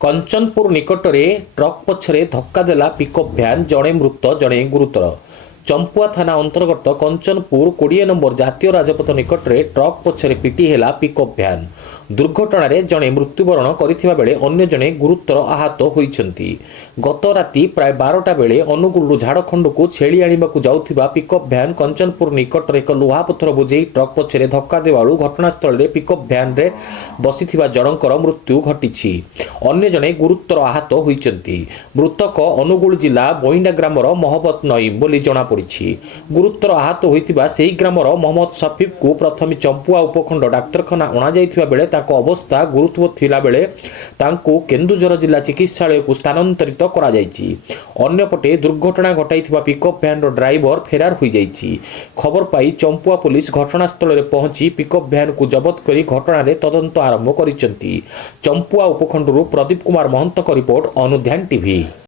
Kanchanpur निकटरे truck पछरे धक्का देला pickup van जड़े मृत जड़े गुरुतर। चंपुआ थाना अंतर्गत कंचनपुर 20 नंबर जातीय राजपथ निकटरे ट्रक पछरे पिटी हेला पिकअप भ्यान। दुर्घटना जड़े मृत्युवरण करथिबा बेले अन्य जड़े गुरुतर आहत होइछंती। गत राति प्राय 12टा बेले अनुगुलु झाड़खंड को छेली आनिबाकू जाउथिबा पिकअप भ्यान कंचनपुर निकटरे एक लुहा पत्थर बोझेई ट्रक पछरे धक्का देवालू घटनास्थल रे पिकअप भ्यान रे बसिथिबा जणकर मृत्यु घटिछि। अन्य जड़े गुरुतर आहत होइछंती। मृतक अनुगुल जिला बोइंडा ग्रामर मोहब्बत नईम बोली जना पड़िछि। गुरुतर आहत होइतिबा सेही ग्रामर मोहम्मद सफीफ को प्रथम चंपुआ उपखंड डाक्तरखाना अणा जाइथिबा बेले ताको अवस्था गुरुत्व थिला बेले तांको केन्दुझर जिला चिकित्सालय को स्थानांतरित करा जाइछि। अन्यपटे दुर्घटना घटाइथिबा पिकअप भ्यान ड्राइवर फरार होई जाइछि। खबर पाई चंपुआ पुलिस घटनास्थल रे पहुंची पिकअप भ्यान को जबत करी घटना रे तदंत आरंभ करिसेंती। चंपुआ उपखंडरू प्रदीप कुमार महंत रिपोर्ट अनुध्यान टीवी।